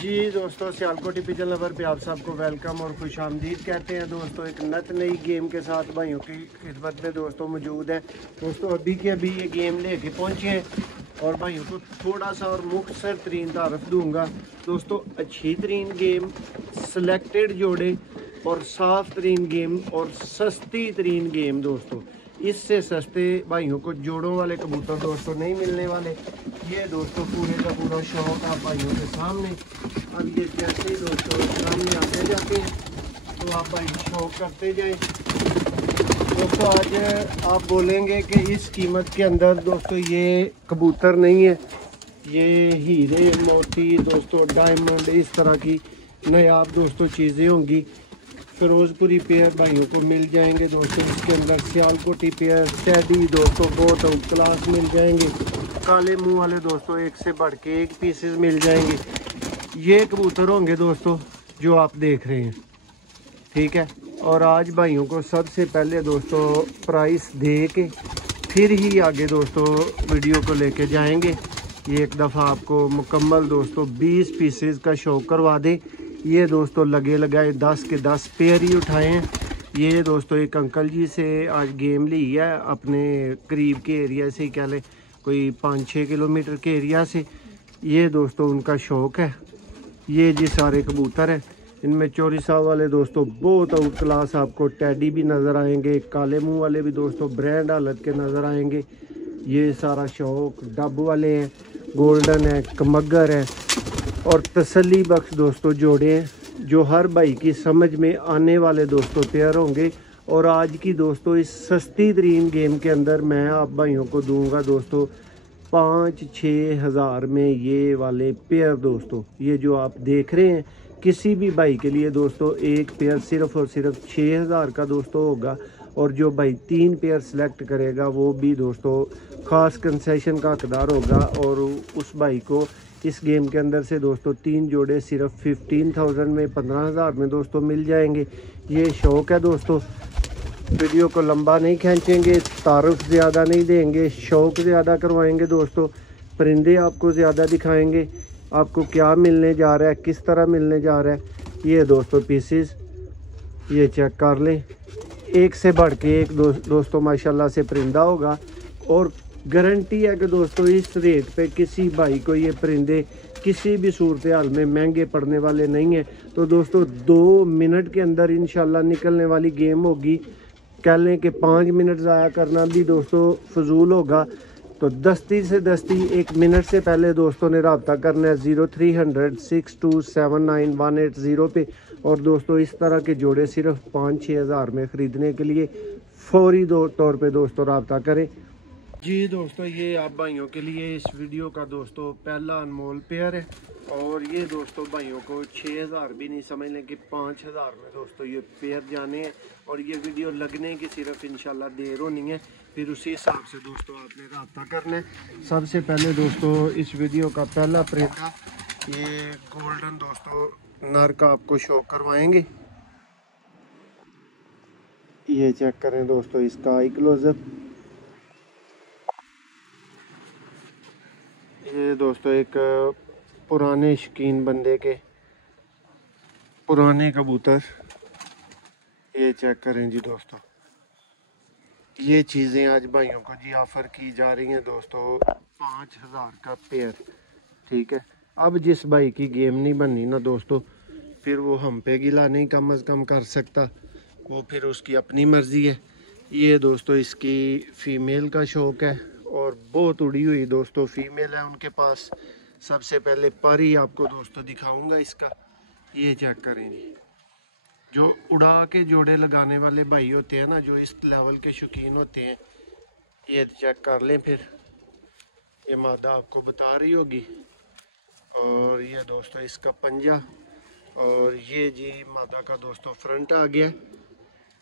जी दोस्तों, Sialkoti pigeon lover पे आप सबको वेलकम और खुश आमदीद कहते हैं। दोस्तों एक नई गेम के साथ भाइयों की खिदमत में दोस्तों मौजूद है। दोस्तों अभी के अभी ये गेम लेके पहुंचे हैं और भाइयों को थोड़ा सा और मुख्तसर तरीन तारफ़ दूंगा। दोस्तों अच्छी तरीन गेम, सिलेक्टेड जोड़े और साफ तरीन गेम और सस्ती तरीन गेम। दोस्तों इससे सस्ते भाइयों को जोड़ों वाले कबूतर दोस्तों नहीं मिलने वाले। ये दोस्तों पूरे का पूरा शौक आप भाइयों के सामने। अब ये जैसे ही दोस्तों सामने आते जाते हैं तो आप भाई शौक करते जाएं। दोस्तों आज आप बोलेंगे कि इस कीमत के अंदर दोस्तों ये कबूतर नहीं है, ये हीरे मोती दोस्तों डायमंड इस तरह की नायाब दोस्तों चीज़ें होंगी। फिरोजपुरी पेयर भाइयों को मिल जाएंगे दोस्तों। इसके अंदर सियालकोटी पेयर टैडी दोस्तों बहुत आउट क्लास मिल जाएंगे। काले मुंह वाले दोस्तों एक से बढ़ के एक पीसेस मिल जाएंगे। ये कबूतर होंगे दोस्तों जो आप देख रहे हैं, ठीक है। और आज भाइयों को सबसे पहले दोस्तों प्राइस दे के फिर ही आगे दोस्तों वीडियो को लेके जाएंगे। ये एक दफ़ा आपको मुकम्मल दोस्तों 20 पीसेस का शो करवा दें। ये दोस्तों लगे लगाए 10 के 10 पेयर ही उठाए हैं। ये दोस्तों एक अंकल जी से आज गेम ली है, अपने करीब के एरिया से ही कह लें, कोई 5-6 किलोमीटर के एरिया से। ये दोस्तों उनका शौक़ है। ये जी सारे कबूतर हैं, इनमें चोरी साहब वाले दोस्तों बहुत आउट क्लास आपको टैडी भी नज़र आएंगे। काले मुंह वाले भी दोस्तों ब्रांड हालत के नज़र आएंगे। ये सारा शौक़ डब वाले हैं, गोल्डन है, कमगर है और तसल्ली बख्श दोस्तों जोड़े हैं जो हर भाई की समझ में आने वाले दोस्तों पेयर होंगे। और आज की दोस्तों इस सस्ती तरीन गेम के अंदर मैं आप भाइयों को दूंगा दोस्तों 5-6 हज़ार में ये वाले पेयर। दोस्तों ये जो आप देख रहे हैं किसी भी भाई के लिए दोस्तों एक पेयर सिर्फ़ और सिर्फ 6 हज़ार का दोस्तों होगा। और जो भाई 3 पेयर सेलेक्ट करेगा वो भी दोस्तों ख़ास कंसेशन का हकदार होगा। और उस भाई को इस गेम के अंदर से दोस्तों 3 जोड़े सिर्फ 15,000 में 15,000 में दोस्तों मिल जाएंगे। ये शौक़ है दोस्तों, वीडियो को लंबा नहीं खींचेंगे, तारुफ ज़्यादा नहीं देंगे, शौक़ ज़्यादा करवाएंगे दोस्तों। परिंदे आपको ज़्यादा दिखाएंगे, आपको क्या मिलने जा रहा है, किस तरह मिलने जा रहा है। ये दोस्तों पीसेस ये चेक कर लें, एक से बढ़ के एक दोस्तों माशाल्लाह से परिंदा होगा। और गारंटी है कि दोस्तों इस रेट पे किसी भाई को ये परिंदे किसी भी सूरत हाल में महंगे पड़ने वाले नहीं है। तो दोस्तों 2 मिनट के अंदर इंशाल्लाह निकलने वाली गेम होगी। कह लें कि 5 मिनट ज़ाया करना भी दोस्तों फजूल होगा। तो दस्ती से दस्ती 1 मिनट से पहले दोस्तों ने रब्ता करना है 0300 6279 पे। और दोस्तों इस तरह के जोड़े सिर्फ 5-6 हज़ार में ख़रीदने के लिए फौरी तौर पे दोस्तों रब्ता करें। जी दोस्तों ये आप भाइयों के लिए इस वीडियो का दोस्तों पहला अनमोल पेयर है। और ये दोस्तों भाइयों को 6 हज़ार भी नहीं समझ लें कि 5 हज़ार में दोस्तों ये पेयर जाने हैं। और ये वीडियो लगने की सिर्फ इंशाल्लाह देर होनी है, फिर उसी हिसाब से दोस्तों आपने रब्ता करना है। सबसे पहले दोस्तों इस वीडियो का पहला परिंदा ये गोल्डन दोस्तों नर का आपको शो करवाएंगे। ये चेक करें दोस्तों इसका आई क्लोजअप। ये दोस्तों एक पुराने शौकीन बंदे के पुराने कबूतर, ये चेक करें जी दोस्तों। ये चीज़ें आज भाइयों को जी ऑफ़र की जा रही हैं दोस्तों 5 हज़ार का पेयर, ठीक है। अब जिस भाई की गेम नहीं बननी ना दोस्तों, फिर वो हम पे गिला नहीं कम अज़ कम कर सकता, वो फिर उसकी अपनी मर्ज़ी है। ये दोस्तों इसकी फ़ीमेल का शौक़ है और बहुत उड़ी हुई दोस्तों फीमेल है उनके पास। सबसे पहले पर ही आपको दोस्तों दिखाऊंगा इसका। ये चेक करें जी, जो उड़ा के जोड़े लगाने वाले भाई होते हैं ना, जो इस लेवल के शौकीन होते हैं, ये चेक कर लें। फिर ये मादा आपको बता रही होगी। और ये दोस्तों इसका पंजा, और ये जी मादा का दोस्तों फ्रंट आ गया।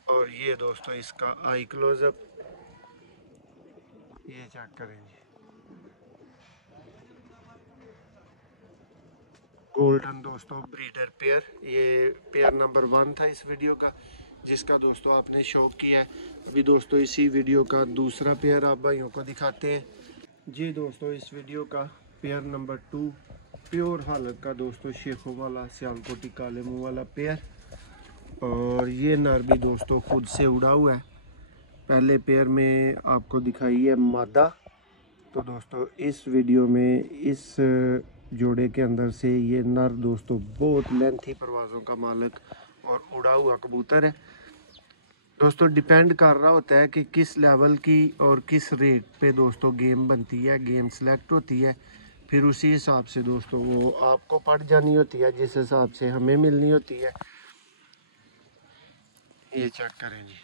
और ये दोस्तों इसका आई क्लोजअप, ये चेक करें जी। गोल्डन दोस्तों ब्रीडर पेयर, ये पेयर नंबर 1 था इस वीडियो का, जिसका दोस्तों आपने शौक किया है। अभी दोस्तों इसी वीडियो का दूसरा पेयर आप भाइयों को दिखाते हैं जी। दोस्तों इस वीडियो का पेयर नंबर 2 प्योर हालत का दोस्तों शेखों वाला सियालकोटी काले मुंह वाला पेयर। और ये नर भी दोस्तों खुद से उड़ा हुआ है। पहले पेयर में आपको दिखाई है मादा। तो दोस्तों इस वीडियो में इस जोड़े के अंदर से ये नर दोस्तों बहुत लेंथी परवाज़ों का मालिक और उड़ा हुआ कबूतर है। दोस्तों डिपेंड कर रहा होता है कि किस लेवल की और किस रेट पे दोस्तों गेम बनती है, गेम सेलेक्ट होती है। फिर उसी हिसाब से दोस्तों वो आपको पड़ जानी होती है, जिस हिसाब से हमें मिलनी होती है। ये चेक करें जी,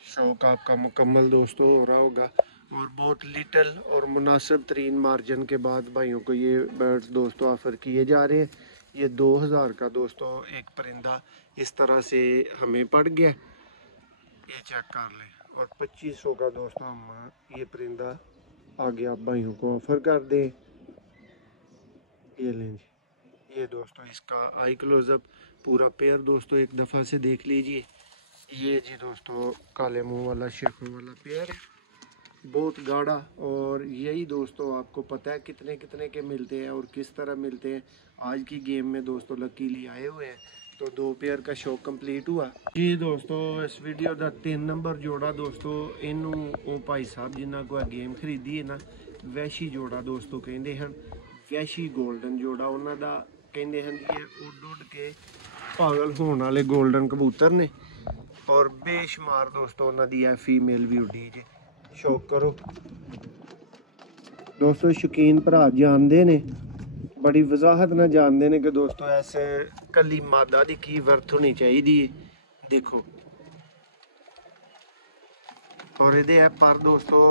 शौक आपका मुकम्मल दोस्तों हो रहा होगा। और बहुत लिटल और मुनासिब तरीन मार्जिन के बाद भाइयों को ये बर्ड्स दोस्तों ऑफ़र किए जा रहे हैं। ये 2000 का दोस्तों एक परिंदा इस तरह से हमें पड़ गया, ये चेक कर लें। और 2500 का दोस्तों हम ये परिंदा आगे आप भाइयों को ऑफ़र कर दें। ये लें जी, ये दोस्तों इसका आई क्लोज़अप पूरा पेयर दोस्तों एक दफ़ा से देख लीजिए। ये जी दोस्तों काले मुंह वाला शेखों वाला पेयर है, बहुत गाढ़ा। और यही दोस्तों आपको पता है कितने कितने के मिलते हैं और किस तरह मिलते हैं। आज की गेम में दोस्तों लकीली आए हुए हैं, तो 2 पेयर का शौक कंप्लीट हुआ जी दोस्तों। इस वीडियो का 3 नंबर जोड़ा दोस्तों इनू ओ भाई साहब जिन्होंने को गेम खरीदी है ना, वैशी जोड़ा दोस्तों कहते हैं, वैशी गोल्डन जोड़ा उन्होंने कहते हैं। ये उड़ उड़ के पागल होने वाले गोल्डन कबूतर ने, और बेशुमार दोस्तों उन्होंने है फीमेल भी उड़ी जे। शौक करो दोस्तों, शौकीन भरा जानते ने, बड़ी वजाहत ना जानते ने कि दोस्तों ऐसे कली मादा की की वर्थ होनी चाहिए। देखो और ये पर दोस्तों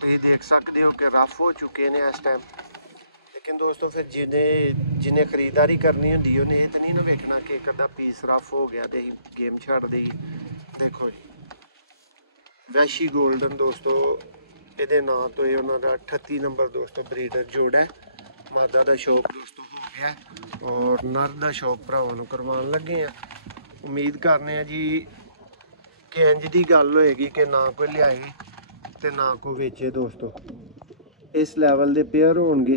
तुम देख सकते हो कि रफ हो चुके हैं इस टाइम। लेकिन दोस्तों फिर जिन्हें खरीदारी करनी होंगी उन्हें ये तो नहीं ना वेखना कि कदा पीस रफ हो गया तो गेम छड़ दी। देखो जी वैशी गोल्डन दोस्तों ये नाम तो ये उन्होंने 38 नंबर दोस्तों ब्रीडर जोड़ा है। मादा का शौक दोस्तों हो गया और नर का शौक भरावां करवान लगे हैं। उम्मीद करने हैं जी कि इंज की गल होएगी कि ना कोई लियाए तो ना कोई बेचे दोस्तों, इस लैवल के पेयर होंगे।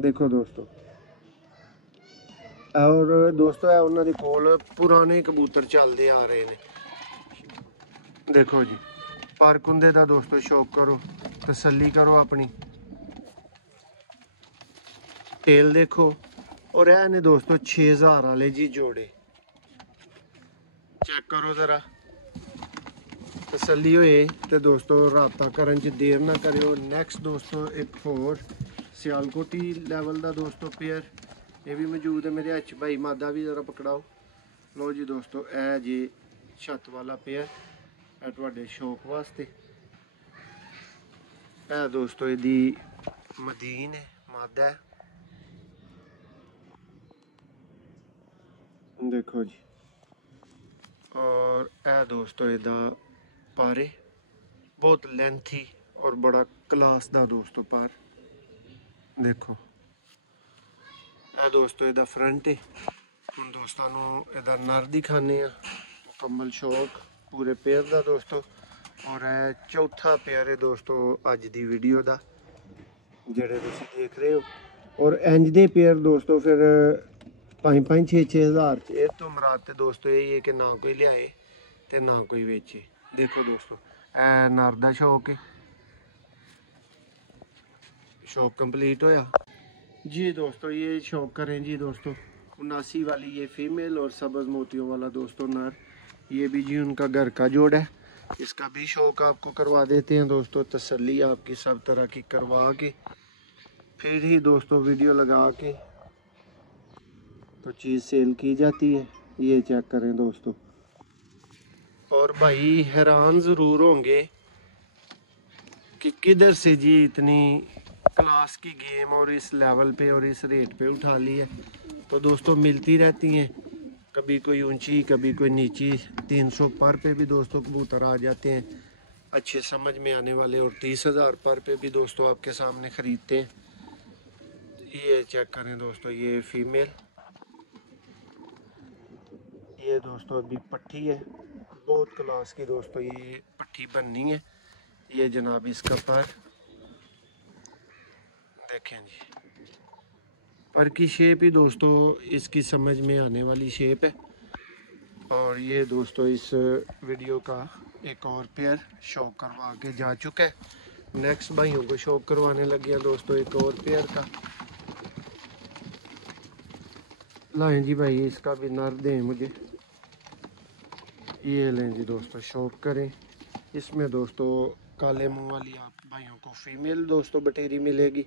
देखो दोस्तों और दोस्तों है उन्होंने कोल पुराने कबूतर चलते आ रहे हैं। देखो जी पर कुंदे का दोस्तों शौक करो, तसल्ली करो अपनी। टेल देखो और यह ने दोस्तों 6000 वाले जी जोड़े, चेक करो ज़रा, तसल्ली होए तो दोस्तों रबता करन च देर ना करो। नैक्सट दोस्तों एक होर सियालकोटी लैवल का दोस्तों पेयर ये भी मौजूद है मेरे हथ। भाई मादा भी ज़रा पकड़ाओ। लो जी दोस्तों ए जी छत वाला पेयर है तुहाडे शौक वास्ते। है दोस्तों यदी मदीन है मादा है। देखो जी और है दोस्तों इदा पारे बहुत लेंथी और बड़ा क्लास दा दोस्तों पर। देखो ਇਹ दोस्तों ਇਹਦਾ फ्रंट है। ਹੁਣ दोस्तों ਇਹਦਾ नर दिखाने मुकम्मल शौक पूरे पेयर का दोस्तों। और चौथा पेयर है दोस्तों अज की वीडियो का जेडे तुसी देख रहे हो। और इंज दे पेयर दोस्तों फिर 5-5 6-6 हज़ार च तो मुराद तो दोस्तों यही है कि ना कोई लियाए तो ना कोई बेचे। देखो दोस्तों ए नर दा शौक है, शौक कंप्लीट होया जी दोस्तों। ये शौक करें जी दोस्तों 79 वाली ये फीमेल और सब्ज़ मोतियों वाला दोस्तों नर, ये भी जी उनका घर का जोड़ है। इसका भी शौक आपको करवा देते हैं दोस्तों, तसल्ली आपकी सब तरह की करवा के फिर ही दोस्तों वीडियो लगा के तो चीज़ सेल की जाती है। ये चेक करें दोस्तों। और भाई हैरान ज़रूर होंगे कि किधर से जी इतनी क्लास की गेम और इस लेवल पे और इस रेट पे उठा ली है। तो दोस्तों मिलती रहती हैं, कभी कोई ऊंची कभी कोई नीची। 300 पर पे भी दोस्तों कबूतर आ जाते हैं अच्छे समझ में आने वाले, और 30,000 पर पे भी दोस्तों आपके सामने ख़रीदते हैं। ये चेक करें दोस्तों ये फीमेल, ये दोस्तों अभी पट्टी है बहुत क्लास की दोस्तों, ये पट्टी बननी है। ये जनाब इसका पर देखें जी, पर की शेप ही दोस्तों इसकी समझ में आने वाली शेप है। और ये दोस्तों इस वीडियो का एक और पेयर शो करवा के जा चुका है। नेक्स्ट भाइयों को शो करवाने लग गया दोस्तों एक और पेयर का। लाएं जी भाई, इसका भी नर दें मुझे। ये लें जी दोस्तों, शौक करें। इसमें दोस्तों काले मुंह वाली आप भाइयों को फीमेल दोस्तों बटेरी मिलेगी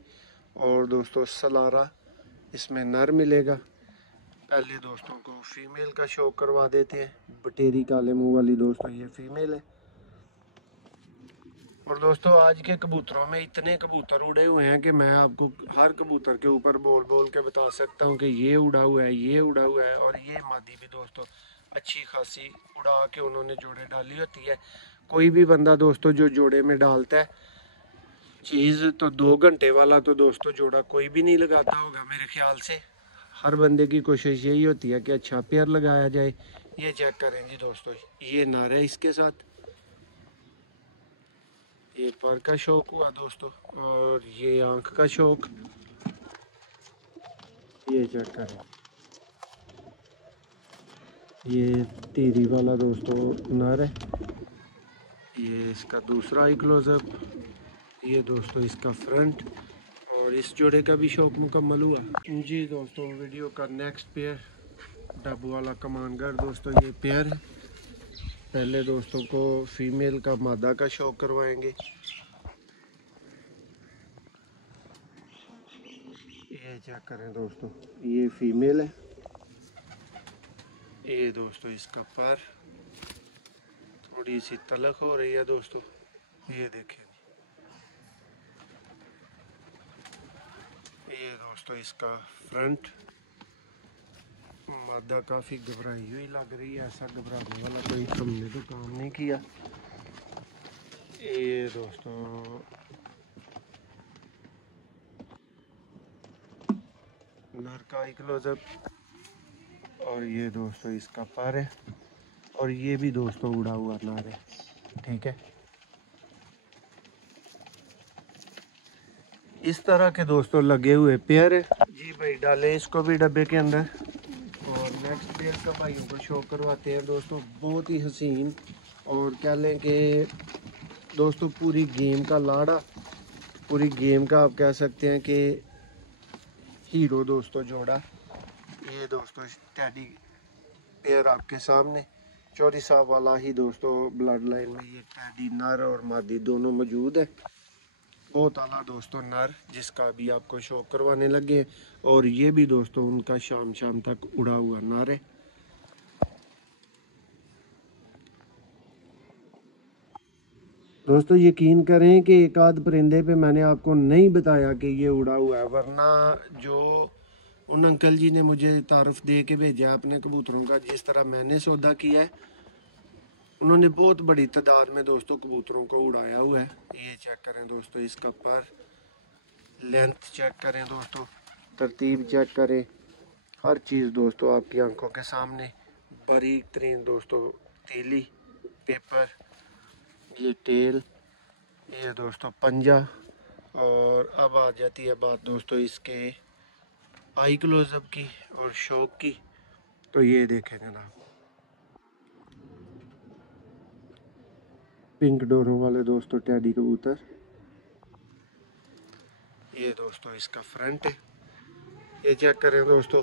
और दोस्तों सलारा इसमें नर मिलेगा। पहले दोस्तों को फीमेल का शो करवा देते हैं। बटेरी काले मुंह वाली दोस्तों ये फीमेल है। और दोस्तों आज के कबूतरों में इतने कबूतर उड़े हुए हैं कि मैं आपको हर कबूतर के ऊपर बोल बोल के बता सकता हूं कि ये उड़ा हुआ है, ये उड़ा हुआ है। और ये मादी भी दोस्तों अच्छी खासी उड़ा के उन्होंने जोड़े डाली होती है। कोई भी बंदा दोस्तों जो जोड़े में डालता है चीज़ तो 2 घंटे वाला तो दोस्तों जोड़ा कोई भी नहीं लगाता होगा मेरे ख्याल से। हर बंदे की कोशिश यही होती है कि अच्छा पेयर लगाया जाए। ये चेक करें जी दोस्तों, ये नर है इसके साथ, ये पर का शौक हुआ दोस्तों और ये आंख का शौक। ये चेक करें, ये तीरी वाला दोस्तों नर है। ये इसका दूसरा आई क्लोजअप, ये दोस्तों इसका फ्रंट। और इस जोड़े का भी शौक मुकम्मल हुआ जी दोस्तों। वीडियो का नेक्स्ट पेयर डब वाला कमानगर दोस्तों ये पेयर है। पहले दोस्तों को फीमेल का मादा का शौक करवाएंगे। ये चेक करें दोस्तों, ये फीमेल है। ये दोस्तों इसका पर थोड़ी सी तलक हो रही है दोस्तों, ये देखें। ये दोस्तों इसका फ्रंट। मादा काफ़ी घबराई हुई लग रही है, ऐसा घबराने वाला कोई हमने तो काम नहीं किया। ये दोस्तों नर का आई क्लोजअप और ये दोस्तों इसका पर है। और ये भी दोस्तों उड़ा हुआ नर है, ठीक है। इस तरह के दोस्तों लगे हुए पेयर है जी भाई। डालें इसको भी डब्बे के अंदर और नेक्स्ट पेयर का भाइयों को शो करवाते हैं दोस्तों। बहुत ही हसीन और कह लें कि दोस्तों पूरी गेम का लाड़ा, पूरी गेम का आप कह सकते हैं कि हीरो दोस्तों जोड़ा। ये दोस्तों टैडी पेयर आपके सामने चौधरी साहब वाला ही दोस्तों ब्लड लाइन में ये टैडी नर और मादी दोनों मौजूद है। बहुत आला दोस्तों नर जिसका भी आपको शो करवाने लगे। और ये भी दोस्तों उनका शाम तक उड़ा हुआ नर है। दोस्तों यकीन करें कि एक आध परिंदे पे मैंने आपको नहीं बताया कि ये उड़ा हुआ है, वरना जो उन अंकल जी ने मुझे तारुफ दे के भेजा अपने कबूतरों का, जिस तरह मैंने सौदा किया है, उन्होंने बहुत बड़ी तादाद में दोस्तों कबूतरों को उड़ाया हुआ है। ये चेक करें दोस्तों इसका पर, लेंथ चेक करें दोस्तों, तरतीब चेक करें, हर चीज़ दोस्तों आपकी आंखों के सामने। बारीक तरीन दोस्तों तीली पेपर, ये टेल, ये दोस्तों पंजा। और अब आ जाती है बात दोस्तों इसके आई क्लोजअप की और शौक की। तो ये देखें जनाब, पिंक डोरों वाले दोस्तों टैडी कबूतर। ये दोस्तों इसका फ्रंट है। ये चेक करें दोस्तों,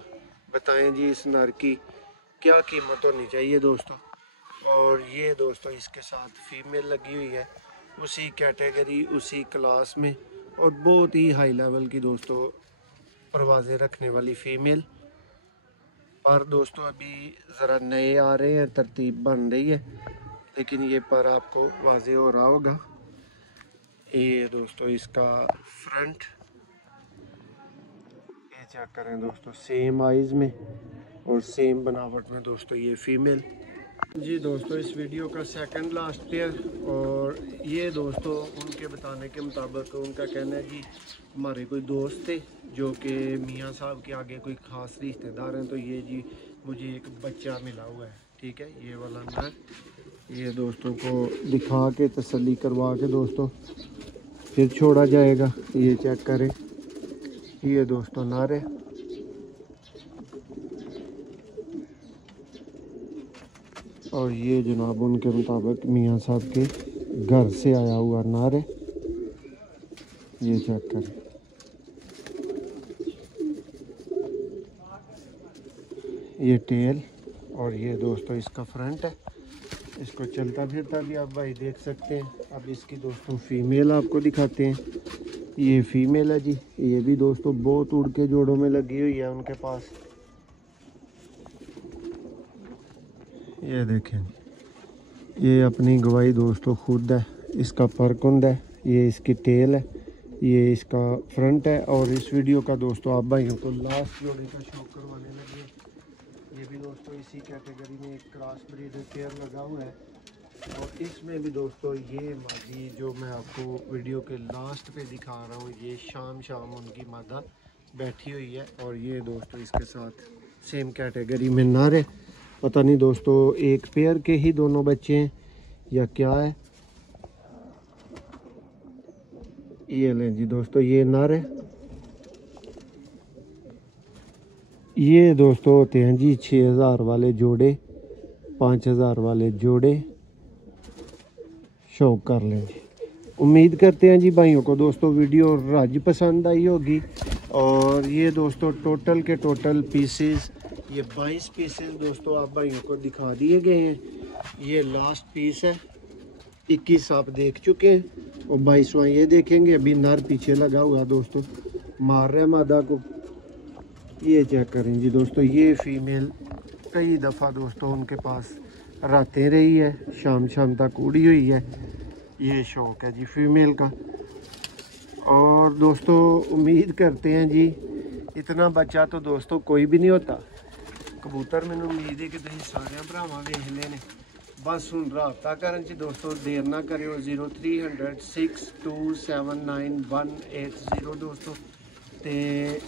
बताएं जी इस नर की क्या कीमत होनी चाहिए दोस्तों। और ये दोस्तों इसके साथ फीमेल लगी हुई है उसी कैटेगरी उसी क्लास में और बहुत ही हाई लेवल की दोस्तों परवाज़ें रखने वाली फीमेल। पर दोस्तों अभी ज़रा नए आ रहे हैं, तरतीब बन रही है, लेकिन ये पर आपको वाज़े हो रहा होगा। ये दोस्तों इसका फ्रंट, ये चेक करें दोस्तों, सेम आइज़ में और सेम बनावट में दोस्तों ये फीमेल जी। दोस्तों इस वीडियो का सेकंड लास्ट पेयर, और ये दोस्तों उनके बताने के मुताबिक उनका कहना है जी हमारे कोई दोस्त थे जो कि मियाँ साहब के आगे कोई ख़ास रिश्तेदार हैं, तो ये जी मुझे एक बच्चा मिला हुआ है, ठीक है। ये वाला नर, ये दोस्तों को दिखा के तसल्ली करवा के दोस्तों फिर छोड़ा जाएगा। ये चेक करें, ये दोस्तों नारे, और ये जनाब उनके मुताबिक मियाँ साहब के घर से आया हुआ नार है। ये चेक करें, ये टेल, और ये दोस्तों इसका फ्रंट है। इसको चलता फिरता भी आप भाई देख सकते हैं। अब इसकी दोस्तों फीमेल आपको दिखाते हैं। ये फीमेल है जी, ये भी दोस्तों बहुत उड़ के जोड़ों में लगी हुई है उनके पास। ये देखें, ये अपनी गवाही दोस्तों खुद है। इसका परकुंद है, ये इसकी टेल है, ये इसका फ्रंट है। और इस वीडियो का दोस्तों आप भाइयों को लास्ट जोड़ी का शौक करवाने लगे। ये भी दोस्तों इसी कैटेगरी में एक क्रॉस ब्रीड पेयर लगा हुआ है। और इसमें भी दोस्तों ये मादी जो मैं आपको वीडियो के लास्ट पे दिखा रहा हूँ, ये शाम उनकी मादा बैठी हुई है। और ये दोस्तों इसके साथ सेम कैटेगरी में नर है। पता नहीं दोस्तों एक पेयर के ही दोनों बच्चे हैं या क्या है। ये लें जी दोस्तों, ये नर है। ये दोस्तों होते हैं जी 6000 वाले जोड़े, 5000 वाले जोड़े। शौक कर लें जी। उम्मीद करते हैं जी भाइयों को दोस्तों वीडियो राज पसंद आई होगी। और ये दोस्तों टोटल के टोटल पीसेस, ये 22 पीसेस दोस्तों आप भाइयों को दिखा दिए गए हैं। ये लास्ट पीस है, 21 आप देख चुके हैं और 22वां ये देखेंगे। अभी नर पीछे लगा हुआ दोस्तों, मार रहे मादा को। ये चेक करें जी दोस्तों, ये फीमेल कई दफ़ा दोस्तों उनके पास रातें रही है, शाम तक उड़ी हुई है। ये शौक है जी फीमेल का। और दोस्तों उम्मीद करते हैं जी, इतना बच्चा तो दोस्तों कोई भी नहीं होता कबूतर। मैंने उम्मीद है कि तुम सारे भरावां वेख लेने। बस हुण राबता करन च दोस्तों देर ना करियो। 0300 6279 180 दोस्तों। ते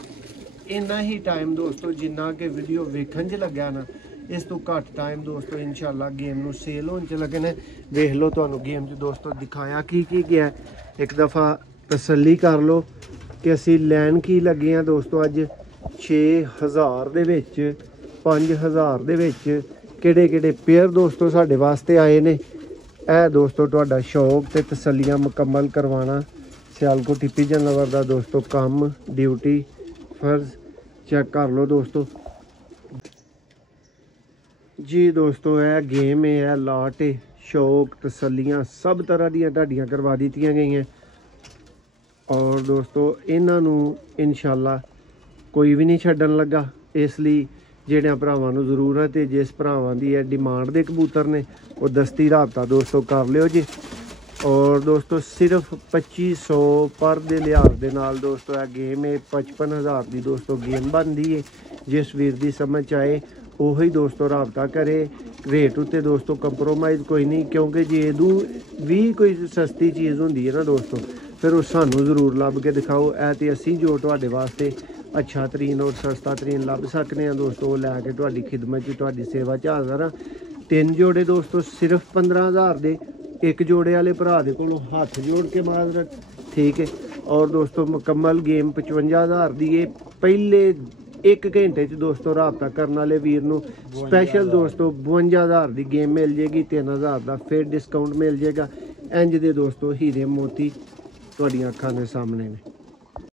इन्ना ही टाइम दोस्तों जिन्ना के वीडियो वेखन च लग्या ना, इस तो घट टाइम दोस्तों इंशाल्लाह गेम नू सेल होने च लगने। वेख लो तुहानू गेम च दोस्तों दिखाया की गया। एक दफ़ा तसल्ली कर लो कि असी लैन की लगे हैं दोस्तों। अज 6000 दे विच 5000 दे विच किहड़े पेयर दोस्तों साडे वास्ते आए ने। ए दोस्तों तुहाडा शौक ते तसल्लियां मुकम्मल करवाना सियालकोट पिजन लवर दा दोस्तों काम, ड्यूटी, फर्ज। चेक कर लो दोस्तों जी। दोस्तों है गेम है, लाट है, शौक तसल्लियां सब तरह दियां ढाडियां करवा दित्तियां गई हैं। और दोस्तों इन्हां नू इंशाल्लाह कोई भी नहीं छड्डन लगा। इसलिए जिहड़े भरावां नू जरूरत है, जिस भरावां दी है डिमांड दे कबूतर ने, वो दस्ती राबता दोस्तों कर लियो जी। और दोस्तों सिर्फ 2500 पर दे लिहाज दे नाल दोस्तों है गेम है 55,000 की दोस्तों गेम बनती है। जिस वीर दी समझ आए वही दोस्तों राबता करे। रेट उत्ते दोस्तों कंप्रोमाइज़ कोई नहीं, क्योंकि जे इदू भी कोई सस्ती चीज़ होंदी है ना दोस्तों, फिर वो सानू जरूर लभ के दिखाओ। ऐ ते असी जो तुहाडे वास्ते अच्छा तरीन और सस्ता तरीन लभ सकने हैं दोस्तों, लैके तुहाडी खिदमत तुहाडी सेवा च हाज़र हाँ। 3 जोड़े दोस्तों सिर्फ 15,000 दे। एक जोड़े वाले भरा दे कोलों हाथ जोड़ के माजरत, ठीक है। और दोस्तों मुकम्मल गेम 55,000 दी है। पहले 1 घंटे च दोस्तों राबता करने वाले वीर नू स्पैशल दोस्तों 52,000 की गेम मिल जाएगी। 3,000 का फिर डिस्काउंट मिल जाएगा। इंज दे दोस्तों हीरे मोती तुहाडियां अखां दे सामने ने।